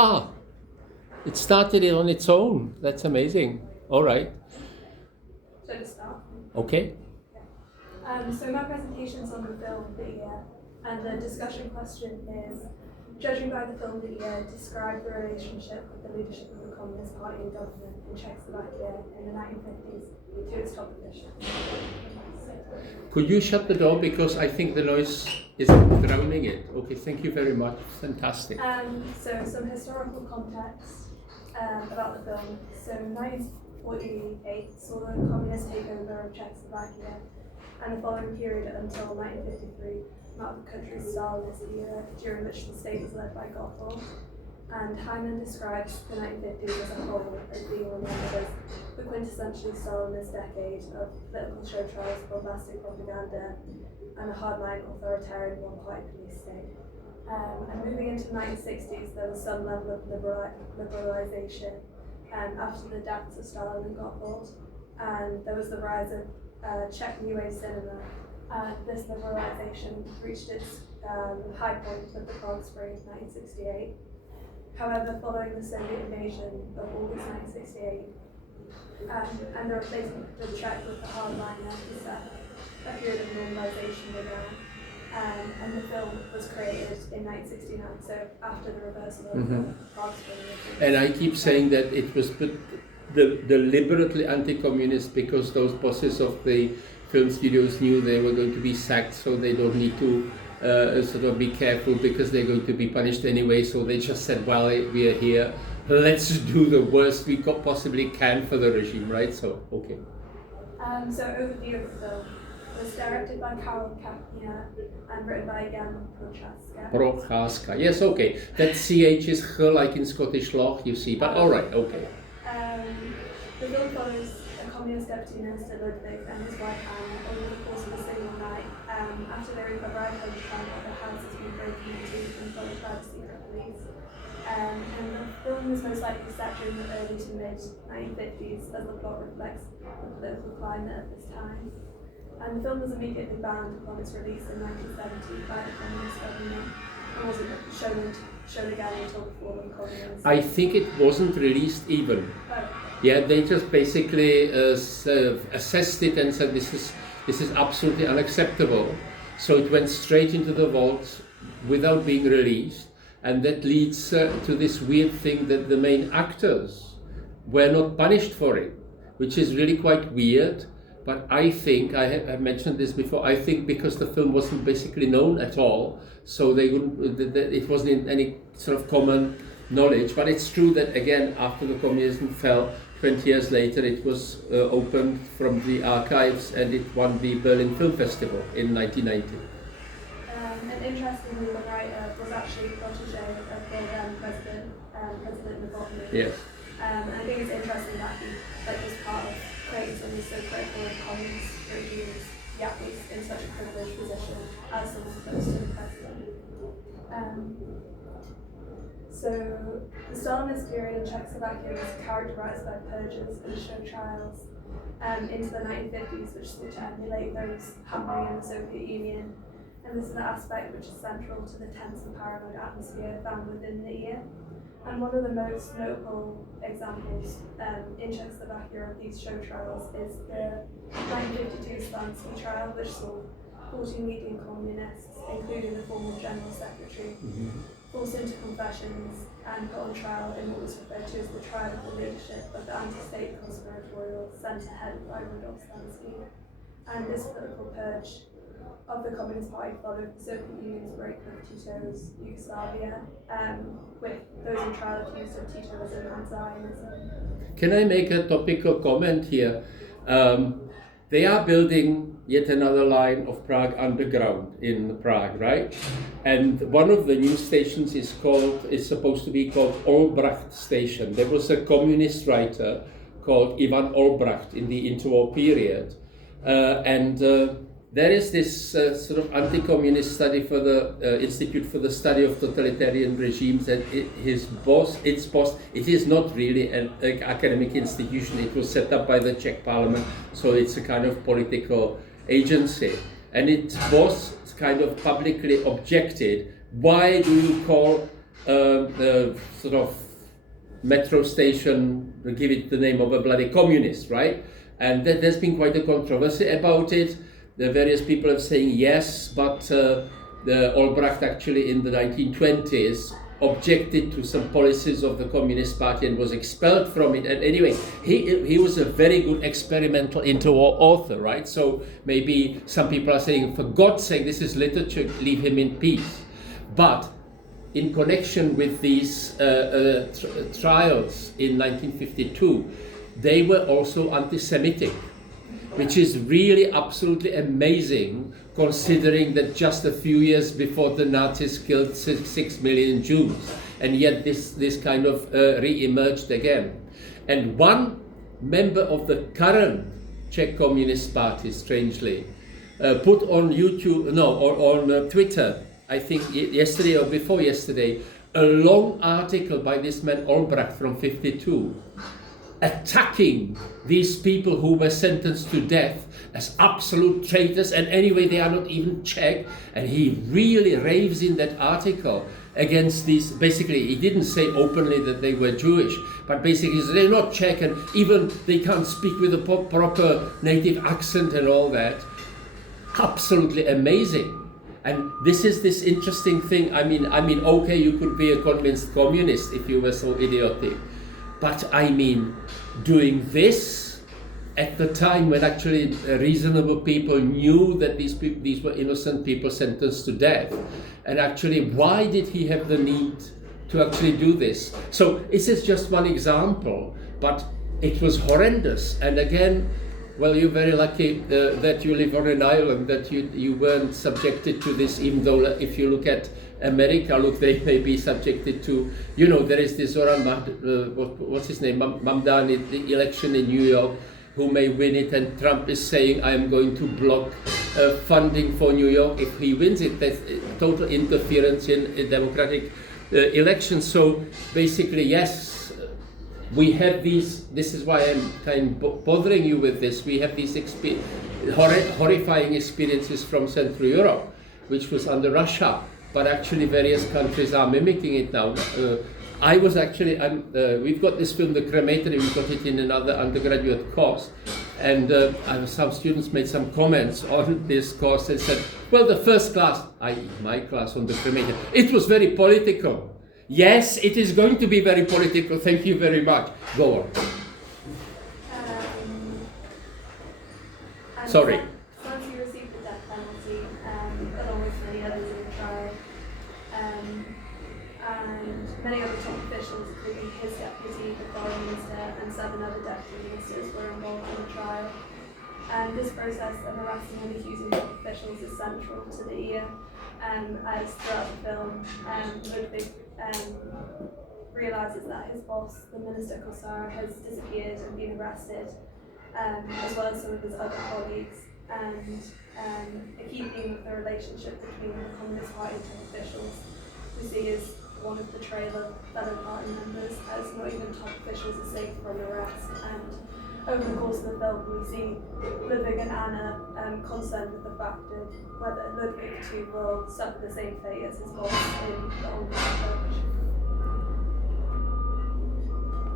Ah, it started it on its own. That's amazing. All right. Should I start? Okay. So my presentation's on the film The Year, and the discussion question is, judging by the film The Year, describe the relationship with the leadership of the Communist Party and government in Czechoslovakia in the 1950s to its top officials. Could you shut the door because I think the noise is drowning it. Okay, thank you very much. Fantastic. So some historical context about the film. So 1948 saw the communist takeover of Czechoslovakia, and the following period until 1953 marked the country's Stalinist era, during which the state was led by Gottwald. And Hyman describes the 1950s as a whole as being remembered as the quintessentially Stalinist decade of political show trials, bombastic propaganda, and a hardline authoritarian one-party police state. And moving into the 1960s, there was some level of liberalisation after the deaths of Stalin and Gottwald, and there was the rise of Czech New Wave cinema. This liberalisation reached its high point with the Prague Spring 1968. However, following the Soviet invasion of August 1968 and the replacement of the Czech with the hardline anti-Seth, a period of normalisation began, and the film was created in 1969, so after the reversal of the Prague Spring. And I keep saying that it was deliberately anti-communist because those bosses of the film studios knew they were going to be sacked, so they don't need to sort of be careful because they're going to be punished anyway. So they just said, well, we are here, let's do the worst we possibly can for the regime, right? So, okay. So overview of the film. It was directed by Karol Kapnia and written by Jan Prochaska. Prochaska, yes, okay. That CH is H like in Scottish Loch, you see, but all right, okay. The film follows a communist deputy minister Ludwig and his wife Anna over the course of a single night after they arrived home to find that their house has been broken into and followed by the secret police. And the film is most likely set during the early to mid 1950s as the plot reflects the political climate at this time. And the film was immediately banned upon its release in 1970 by the communist government and wasn't shown again until the fall of communism. I think it wasn't released even. Yeah, they just basically assessed it and said this is absolutely unacceptable. So it went straight into the vault without being released, and that leads to this weird thing that the main actors were not punished for it, which is really quite weird. But I think, I have mentioned this before, I think because the film wasn't basically known at all, so they wouldn't, it wasn't in any sort of common knowledge. But it's true that again, after the communism fell, 20 years later, it was opened from the archives and it won the Berlin Film Festival in 1990. And interestingly, the writer was actually protege of the then President Novotny. Yes. And I think it's interesting that he was part of creating something so critical of communist regimes, yet was in such a privileged position as someone close to the president. So the Stalinist period in Czechoslovakia was characterized by purges and show trials into the 1950s, which sought to emulate those happening in the Soviet Union. And this is an aspect which is central to the tense and paranoid atmosphere found within the year. And one of the most notable examples in Czechoslovakia of these show trials is the 1952 Slansky trial, which saw 14 leading communists, including the former General Secretary, forced into confessions and put on trial in what was referred to as the trial of the leadership of the anti-state conspiratorial centre headed by Rudolf Slansky. And this political purge of the Communist Party followed the Soviet Union's break with Tito's Yugoslavia, with those in trial accused of Titoism and Zionism. Can I make a topical comment here? They are building yet another line of Prague Underground in Prague, right? And one of the news stations is supposed to be called Olbracht Station. There was a communist writer called Ivan Olbracht in the interwar period. There is this sort of anti-communist study for the Institute for the Study of Totalitarian Regimes, and its boss, it is not really an academic institution. It was set up by the Czech Parliament, so it's a kind of political agency. And its boss kind of publicly objected, why do you call sort of metro station, give it the name of a bloody communist, right? And there's been quite a controversy about it. The various people are saying yes, but the Albrecht actually in the 1920s objected to some policies of the Communist Party and was expelled from it. And anyway, he was a very good experimental author, right? So maybe some people are saying, for God's sake, this is literature, leave him in peace. But in connection with these trials in 1952, they were also anti-Semitic, which is really absolutely amazing, considering that just a few years before the Nazis killed 6 million Jews, and yet this kind of re-emerged again. And one member of the current Czech Communist Party, strangely, put on on Twitter, I think yesterday or before yesterday, a long article by this man Albrecht from 52, attacking these people who were sentenced to death as absolute traitors, and anyway they are not even Czech, and he really raves in that article against these. Basically he didn't say openly that they were Jewish, but basically they're not Czech, and even they can't speak with a proper native accent and all that. Absolutely amazing. And this is this interesting thing. I mean, okay, you could be a convinced communist if you were so idiotic. But I mean, doing this at the time when actually reasonable people knew that these were innocent people sentenced to death. And actually, why did he have the need to actually do this? So this is just one example, but it was horrendous. And again, well, you're very lucky that you live on an island, that you weren't subjected to this, even though if you look at America, they may be subjected to, there is this Zoran, what's his name, Mamdani, the election in New York, who may win it, and Trump is saying, I am going to block funding for New York if he wins it. That's total interference in a democratic election. So basically, yes, we have these, this is why I'm kind of bothering you with this, we have these horrifying experiences from Central Europe, which was under Russia, but actually various countries are mimicking it now. We've got this film, The Crematory, we got it in another undergraduate course, and some students made some comments on this course and said, well, the first class, i.e. my class on the crematory, it was very political. Yes, it is going to be very political, thank you very much. Go on. Sorry. Once he received the death penalty, along with many others in the trial, and many other top officials, including his deputy, the foreign minister, and 7 other deputy ministers were involved in the trial. And this process of harassing and accusing top officials is central to the year, as throughout the film, Ludwig realises that his boss, the minister Kossar, has disappeared and been arrested, as well as some of his other colleagues. And a key theme of the relationship between the Communist Party and top officials we see is one of betrayal of fellow party members, as not even top officials are safe from arrest. And over the course of the film, we see Ludwig and Anna concerned with the fact of whether Ludwig too will suffer the same fate as his boss in the online church.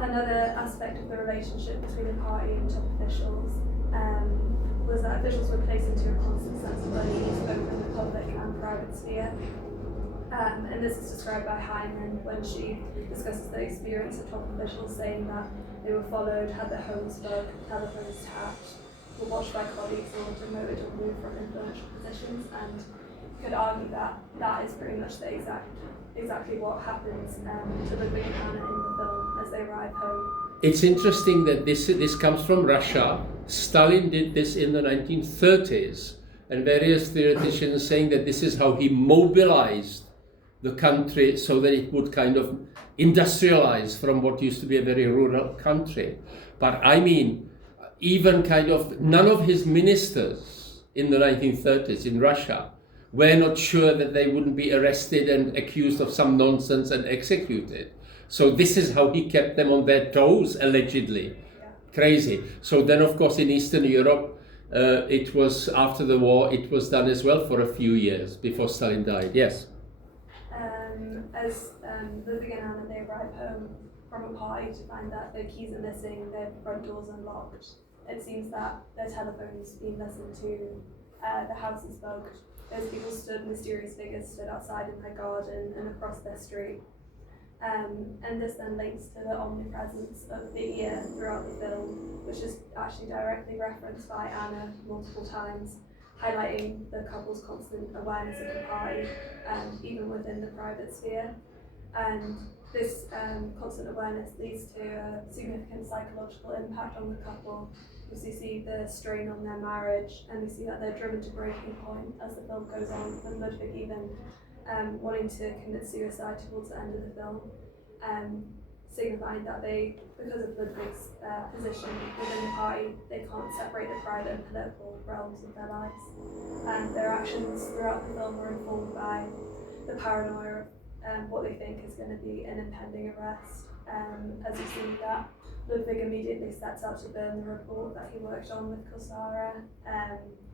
Another aspect of the relationship between the party and top officials was that officials were placed into a constant sense of unease, both in the public and private sphere. And this is described by Hyman when she discusses the experience of top officials, saying that they were followed, had their homes bugged, telephones tapped, were watched by colleagues, or demoted or moved from influential positions. And you could argue that that is pretty much exactly what happens to Ludwig and Anna in the film as they arrive home. It's interesting that this comes from Russia. Stalin did this in the 1930s, and various theoreticians saying that this is how he mobilized the country so that it would kind of industrialize from what used to be a very rural country. But I mean, even kind of none of his ministers in the 1930s in Russia were not sure that they wouldn't be arrested and accused of some nonsense and executed. So this is how he kept them on their toes, allegedly. Yeah. Crazy. So then, of course, in Eastern Europe, it was after the war, it was done as well for a few years before Stalin died. Yes? As Ludwig and Anna, they arrive home from a party to find that their keys are missing, their front doors unlocked. It seems that their telephone's been listened to, the house is bugged. Mysterious figures stood outside in their garden and across their street. And this then links to the omnipresence of the ear throughout the film, which is actually directly referenced by Anna multiple times, highlighting the couple's constant awareness of the party, even within the private sphere. And this constant awareness leads to a significant psychological impact on the couple, because you see the strain on their marriage, and you see that they're driven to breaking point as the film goes on, and Ludwig even wanting to commit suicide towards the end of the film, signifying that they, because of Ludwig's position within the party, they can't separate the private and political realms of their lives. And their actions throughout the film are informed by the paranoia of what they think is going to be an impending arrest. As you see that Ludwig immediately sets out to burn the report that he worked on with Kosara.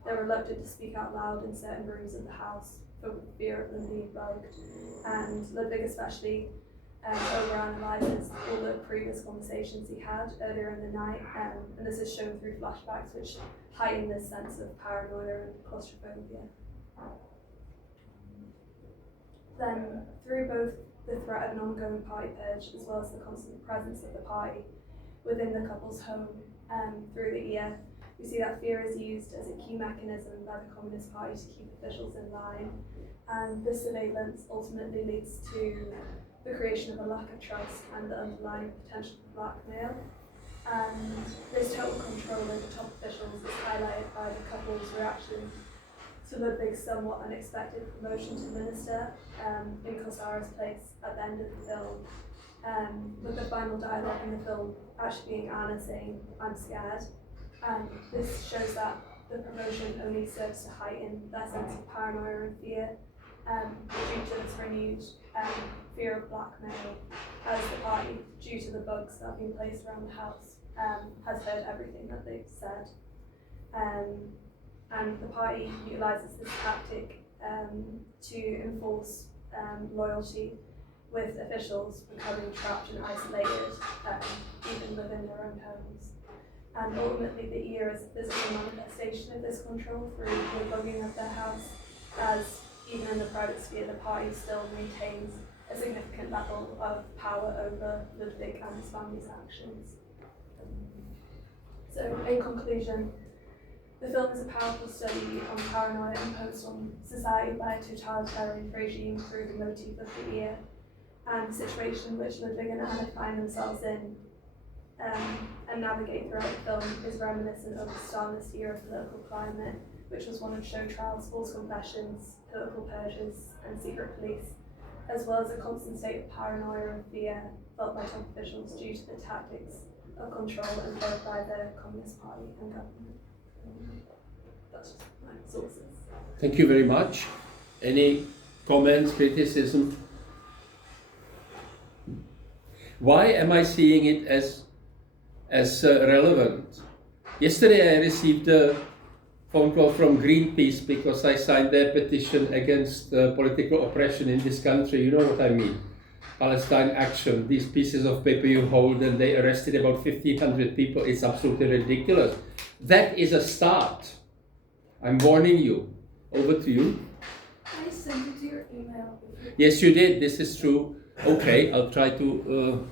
They're reluctant to speak out loud in certain rooms of the house for fear of them being bugged. And Ludwig especially overanalyzes all the previous conversations he had earlier in the night, and this is shown through flashbacks, which heighten this sense of paranoia and claustrophobia. Then, through both the threat of an ongoing party purge as well as the constant presence of the party within the couple's home, through the ear, we see that fear is used as a key mechanism by the Communist Party to keep officials in line, and this surveillance ultimately leads to the creation of a lack of trust and the underlying potential for blackmail. And this total control over top officials is highlighted by the couple's reaction to Ludwig's somewhat unexpected promotion to minister in Kosara's place at the end of the film, with the final dialogue in the film actually being Anna saying, "I'm scared." And this shows that the promotion only serves to heighten their sense of paranoia and fear, due to this renewed fear of blackmail, as the party, due to the bugs that have been placed around the house, has heard everything that they've said. And the party utilises this tactic to enforce loyalty, with officials becoming trapped and isolated, even within their own homes. And ultimately the ear is a physical manifestation of this control through the bugging of their house, as even in the private sphere the party still maintains a significant level of power over Ludwig and his family's actions. So in conclusion, the film is a powerful study on paranoia imposed on society by a totalitarian regime through the motif of the ear, and the situation which Ludwig and Anna find themselves in and navigate throughout the film is reminiscent of the Stalinist era political climate, which was one of show trials, false confessions, political purges, and secret police, as well as a constant state of paranoia and fear felt by top officials due to the tactics of control employed by the Communist Party and government. That's just my sources. Thank you very much. Any comments, criticism? Why am I seeing it as relevant? Yesterday I received a phone call from Greenpeace because I signed their petition against political oppression in this country. You know what I mean? Palestine Action, these pieces of paper you hold, and they arrested about 1,500 people. It's absolutely ridiculous. That is a start. I'm warning you. Over to you. I sent it to your email. Yes, you did. This is true. Okay, I'll try to